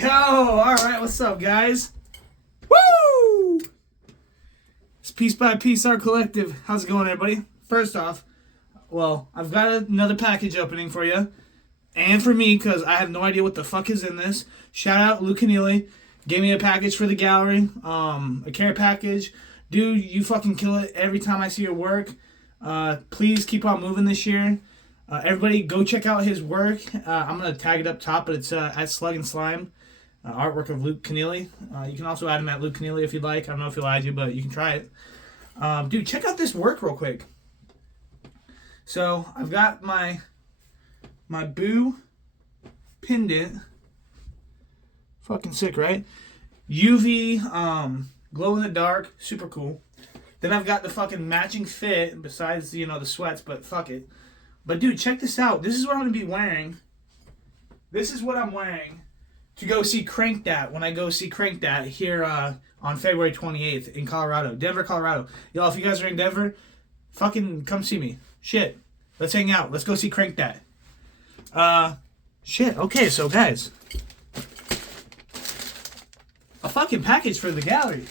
go. All right, what's up, guys? Woo! It's Piece by Piece Art Collective. How's it going, everybody? First off, well, I've got another package opening for you. And for me, because I have no idea what the fuck is in this. Shout out Luke Kennealey. Gave me a package for the gallery. A care package. Dude, you fucking kill it every time I see your work. Please keep on moving this year. Everybody, go check out his work. I'm going to tag it up top, but it's at Slug and Slime. Artwork of Luke Kennealey. You can also add him at Luke Kennealey if you'd like. I don't know if he'll add you, but you can try it. Dude, check out this work real quick. So, I've got my Boo pendant. Fucking sick, right? UV, glow in the dark. Super cool. Then I've got the fucking matching fit besides, the sweats, but fuck it. But dude, check this out. This is what I'm going to be wearing. This is what I'm wearing to go see Crank Dat when I go see Crank Dat here on February 28th in Colorado. Denver, Colorado. Y'all, if you guys are in Denver, fucking come see me. Shit. Let's hang out. Let's go see Crank Dat. Shit. Okay, so guys. A fucking package for the gallery.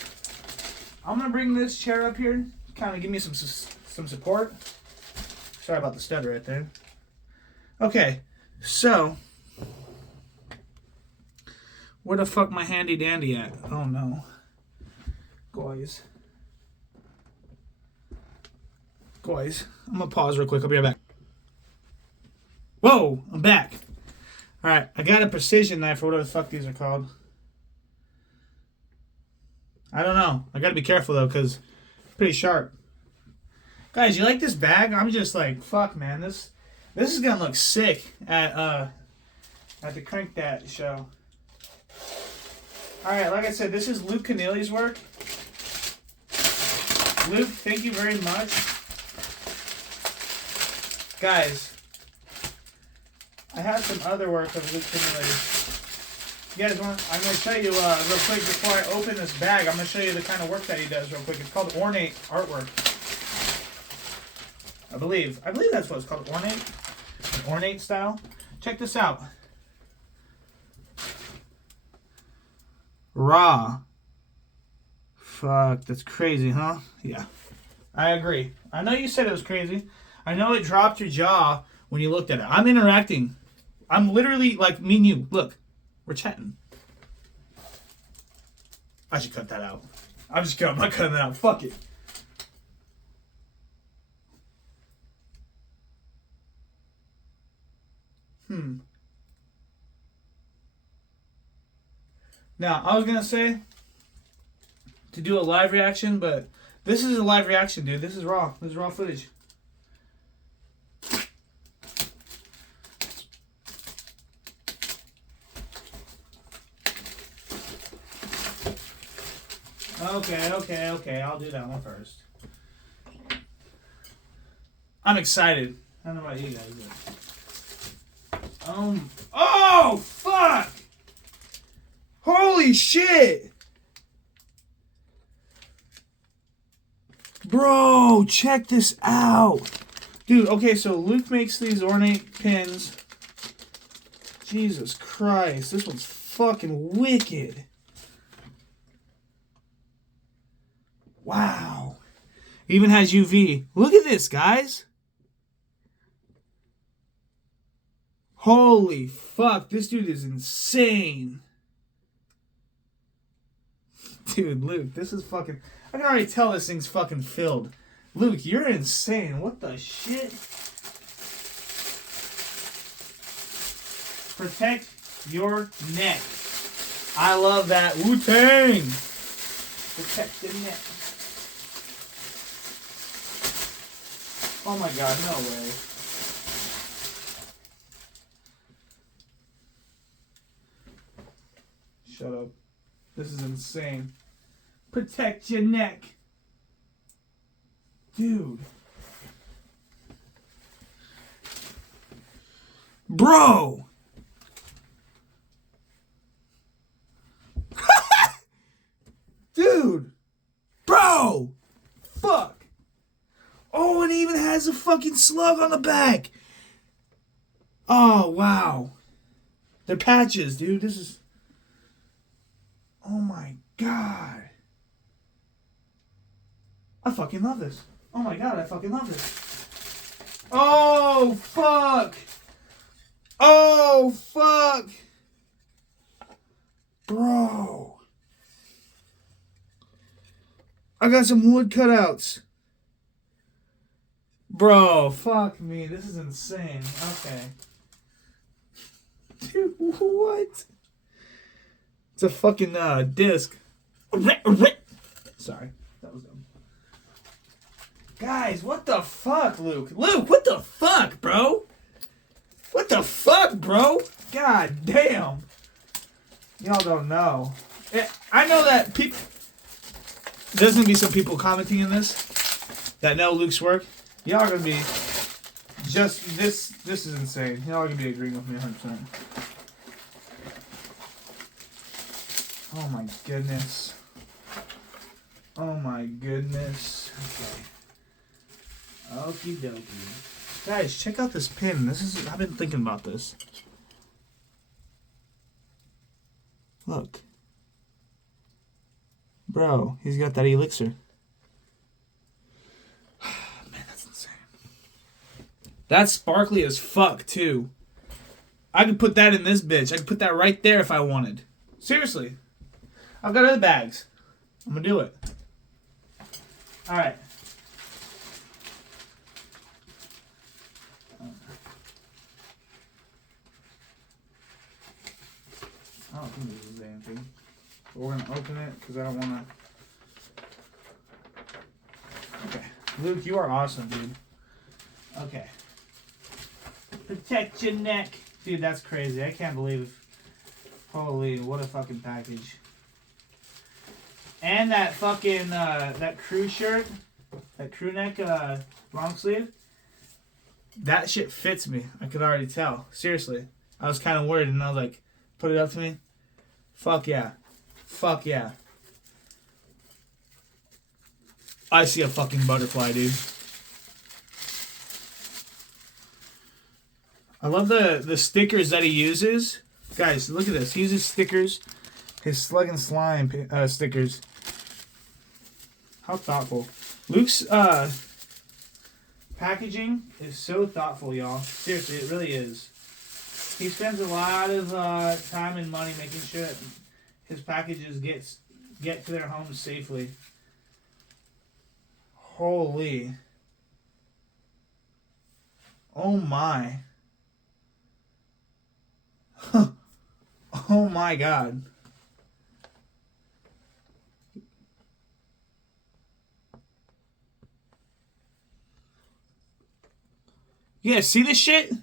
I'm going to bring this chair up here. Kind of give me some support. Sorry about the stutter right there. Okay, so where the fuck my handy dandy at? Oh no, guys, I'm gonna pause real quick. I'll be right back. Whoa, I'm back. All right, I got a precision knife or whatever the fuck these are called. I don't know. I gotta be careful though, cause it's pretty sharp. Guys, you like this bag? I'm just like, fuck, man. This is gonna look sick at the Crank Dat show. All right, like I said, this is Luke Kennealey's work. Luke, thank you very much, guys. I have some other work of Luke Kennealey. You guys want? I'm gonna show you real quick before I open this bag. I'm gonna show you the kind of work that he does real quick. It's called ornate artwork. I believe that's what it's called, ornate style. Check this out. Raw. Fuck, that's crazy, huh? Yeah, I agree. I know you said it was crazy. I know it dropped your jaw when you looked at it. I'm interacting. I'm literally like me and you. Look, we're chatting. I should cut that out. I'm not cutting that out. Fuck it. Now, I was going to say to do a live reaction, but this is a live reaction, dude. This is raw. This is raw footage. Okay. I'll do that one first. I'm excited. I don't know about you guys, but... Oh, fuck! Holy shit! Bro, check this out. Dude, okay, so Luke makes these ornate pins. Jesus Christ, this one's fucking wicked. Wow. Even has UV. Look at this, guys. Holy fuck, this dude is insane. Dude, Luke, this is fucking... I can already tell this thing's fucking filled. Luke, you're insane. What the shit? Protect your neck. I love that. Wu-Tang! Protect the neck. Oh my god, no way. Shut up. This is insane. Protect your neck. Dude. Bro. Dude. Bro. Fuck. Oh, and it even has a fucking slug on the back. Oh, wow. They're patches, dude. This is... Oh my god. I fucking love this. Oh my god, I fucking love this. Oh, fuck. Oh, fuck. Bro. I got some wood cutouts. Bro, fuck me. This is insane. Okay. Dude, what? It's a fucking disc. Sorry. That was dumb. Guys, what the fuck, Luke? Luke, what the fuck, bro? What the fuck, bro? God damn. Y'all don't know. I know that people... There's going to be some people commenting in this that know Luke's work. Y'all are going to be just... This is insane. Y'all are going to be agreeing with me 100%. Oh my goodness. Oh my goodness. Okay. Okie dokie. Guys, check out this pin. This is... I've been thinking about this. Look. Bro, he's got that elixir. Man, that's insane. That's sparkly as fuck, too. I could put that in this bitch. I could put that right there if I wanted. Seriously. I've got other bags. I'm gonna do it. Alright. I don't think this is anything. But we're gonna open it because I don't wanna. Okay. Luke, you are awesome, dude. Okay. Protect your neck. Dude, that's crazy. I can't believe. Holy, what a fucking package. And that fucking, that crew shirt. That crew neck, long sleeve. That shit fits me. I could already tell. Seriously. I was kind of worried and I was like, put it up to me. Fuck yeah. Fuck yeah. I see a fucking butterfly, dude. I love the stickers that he uses. Guys, look at this. He uses stickers. His Slug and Slime stickers. How thoughtful. Luke's packaging is so thoughtful, y'all. Seriously, it really is. He spends a lot of time and money making sure that his packages get to their homes safely. Holy. Oh my. Oh my god. You guys see this shit?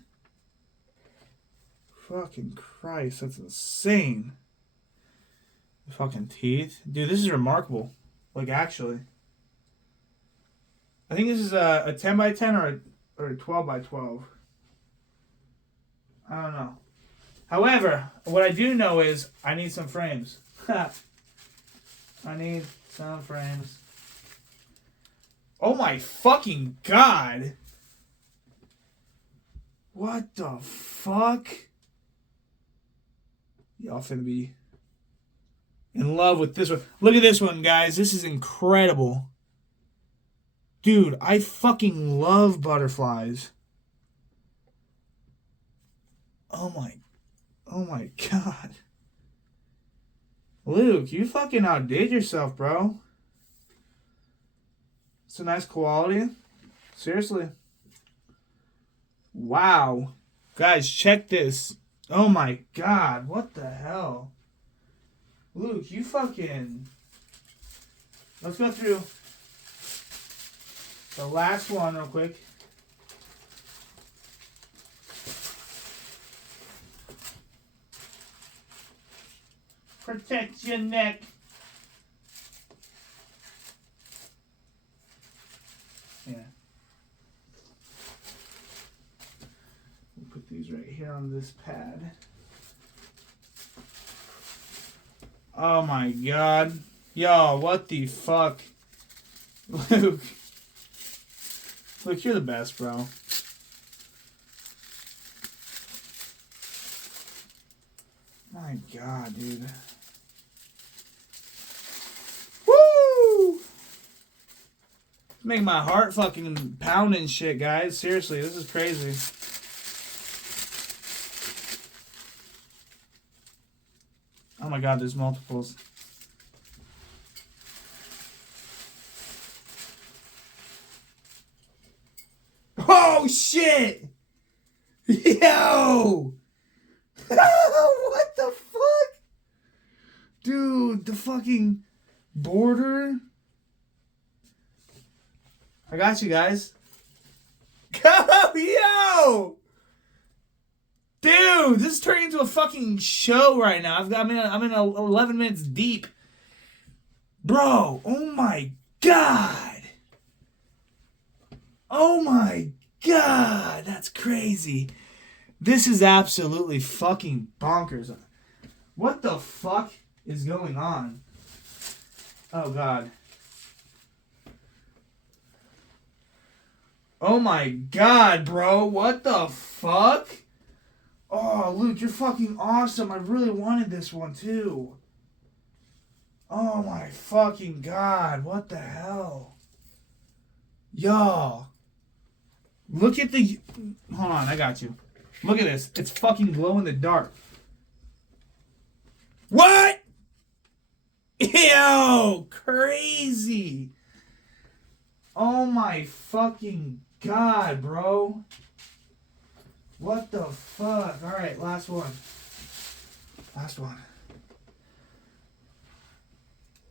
Fucking Christ, that's insane. The fucking teeth. Dude, this is remarkable. Like, actually. I think this is a 10 by 10 or a 12 by 12. I don't know. However, what I do know is I need some frames. I need some frames. Oh my fucking god. What the fuck? Y'all finna be in love with this one. Look at this one, guys. This is incredible. Dude, I fucking love butterflies. Oh my god. Luke, you fucking outdid yourself, bro. It's a nice quality. Seriously. Wow. Guys, check this. Oh my god. What the hell? Luke, you fucking... Let's go through the last one real quick. Protect your neck. Yeah. We'll put these right here on this pad. Oh my god. Yo, what the fuck? Luke. Luke, you're the best, bro. My god, dude. Make my heart fucking pound and shit, guys. Seriously, this is crazy. Oh my god, there's multiples. Oh shit! Yo! What the fuck? Dude, the fucking border. I got you guys. Yo! Dude, this is turning into a fucking show right now. I'm in 11 minutes deep. Bro, oh my god. Oh my god, that's crazy. This is absolutely fucking bonkers. What the fuck is going on? Oh god. Oh my god, bro. What the fuck? Oh, Luke, you're fucking awesome. I really wanted this one too. Oh my fucking god. What the hell? Y'all. Look at the... Hold on, I got you. Look at this. It's fucking glow in the dark. What? Yo, crazy. Oh my fucking god, bro. What the fuck? Alright, last one. Last one.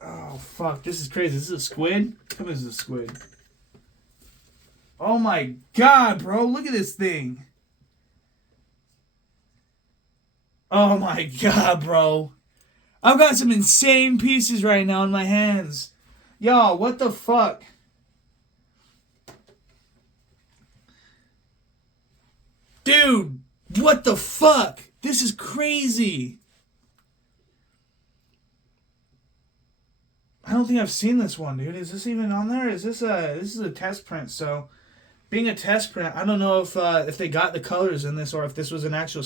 Oh fuck, this is crazy. This is a squid? Come on, this is a squid. Oh my god, bro. Look at this thing. Oh my god, bro. I've got some insane pieces right now in my hands. Y'all, what the fuck? Dude, what the fuck? This is crazy. I don't think I've seen this one, dude. Is this even on there? This is a test print, so being a test print, I don't know if they got the colors in this or if this was an actual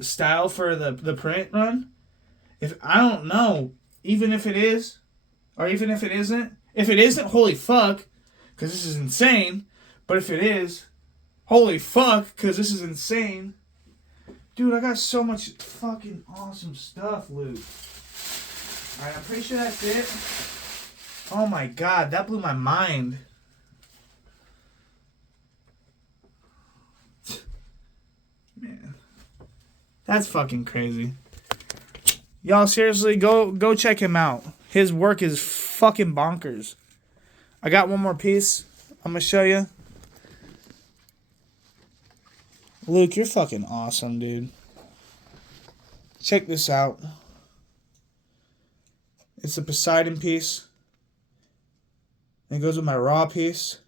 style for the print run. If I don't know, even if it is, or even if it isn't. If it isn't, holy fuck, because this is insane. But if it is, holy fuck, because this is insane. Dude, I got so much fucking awesome stuff, Luke. Alright, I'm pretty sure that's it. Oh my god, that blew my mind. Man. That's fucking crazy. Y'all, seriously, go check him out. His work is fucking bonkers. I got one more piece I'm going to show you. Luke, you're fucking awesome, dude. Check this out. It's a Poseidon piece. It goes with my raw piece.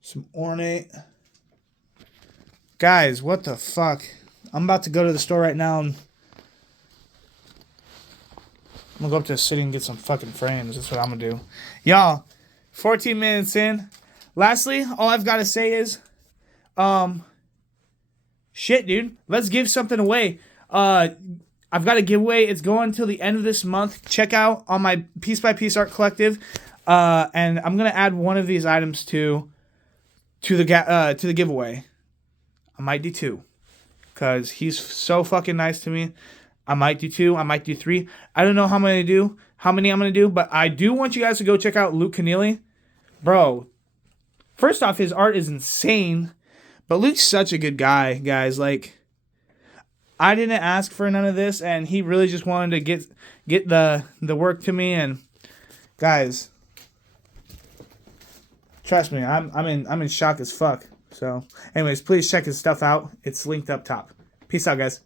Some ornate. Guys, what the fuck? I'm about to go to the store right now and I'm gonna go up to the city and get some fucking frames. That's what I'm gonna do. Y'all, 14 minutes in. Lastly, all I've got to say is, shit, dude. Let's give something away. I've got a giveaway. It's going till the end of this month. Check out on my Piece by Piece Art Collective. And I'm gonna add one of these items to the giveaway. I might do two, cause he's so fucking nice to me. I might do two. I might do three. I don't know how many I'm gonna do, but I do want you guys to go check out Luke Kennealey, bro. First off, his art is insane, but Luke's such a good guy, guys. Like, I didn't ask for none of this, and he really just wanted to get the work to me. And guys, trust me, I'm in shock as fuck. So, anyways, please check his stuff out. It's linked up top. Peace out, guys.